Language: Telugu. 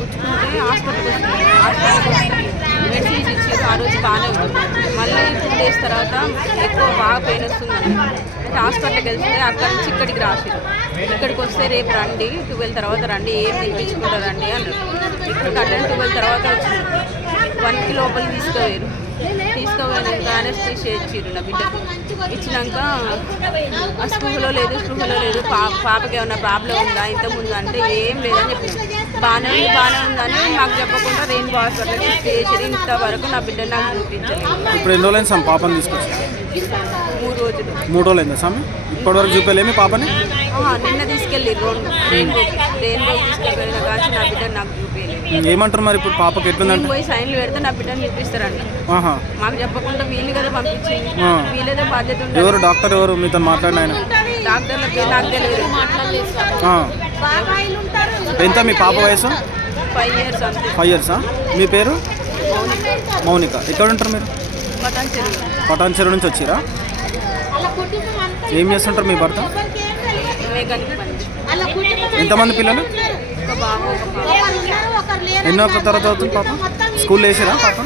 గుచ్చుకుంటే హాస్పిటల్కి మెడిసిన్స్ ఇచ్చారు. ఆ రోజు బాగానే ఉంది. మళ్ళీ 2 days తర్వాత ఎక్కువ బాగా పెయిన్ వస్తుందని అంటే హాస్పిటల్కి వెళ్తే అక్కడ నుంచి ఇక్కడికి రాసిరు. ఇక్కడికి వస్తే రేపు రండి 12 తర్వాత రండి, ఏం తినిపించుకుంటారండి అన్నారు. ఇక్కడికి అటెండ్ 12 తర్వాత వచ్చింది. 1కి లోపలికి తీసుకుపోయినాక అనెస్థీషియా ఇచ్చిర్రు నా బిడ్డకు. ఇచ్చినాక ఆ స్పృహలో లేదు పాపకి ఏమన్నా ప్రాబ్లం ఉందా ఇంతకుముందు అంటే ఏం లేదని చెప్పినాం. బాగానే ఉందని మాకు చెప్పకుండా రెయిన్బో హాస్పిటల్ షిఫ్ట్ చేసి ఇంతవరకు నా బిడ్డ నాకు చూపించలేదు. ఇప్పుడు ఎన్ని రోజులైంది సార్ పాపని తీసుకొచ్చి? 3 రోజులు. 3 రోజులైందా స్వామి? ఇప్పటివరకు చూపలేమి పాపని? నిన్న తీసుకెళ్ళి రెయిన్బోకి తీసుకెళ్ళిన కానీ నా బిడ్డ నాకు చూపించలేదు. ఏమంటారు మరి ఇప్పుడు పాపకి ఎట్లుందంటే? పోయి సైన్లు పెడితే నా బిడ్డను చూపిస్తారంట. మాకు చెప్పకుండా వీళ్ళు కదా పంపించింది, వీళ్ళదే బాధ్యత ఉంటుంది. ఎవరు డాక్టర్ ఎవరు మీతో మాట్లాడిన ఆయన? డాక్టర్ల పేరు నాకు తెలియదు. ఎంత మీ పాప వయసు? 5 years అంతే. 5 years. మీ పేరు? మౌనిక. ఎక్కడ ఉంటారు మీరు? పటాన్చెరు నుంచి వచ్చిరా? ఏం చేస్తుంటారు మీ భర్త? ఎంతమంది పిల్లలు? ఎన్నో తరగతి అవుతుంది పాప? స్కూల్లో వేసారా పాప?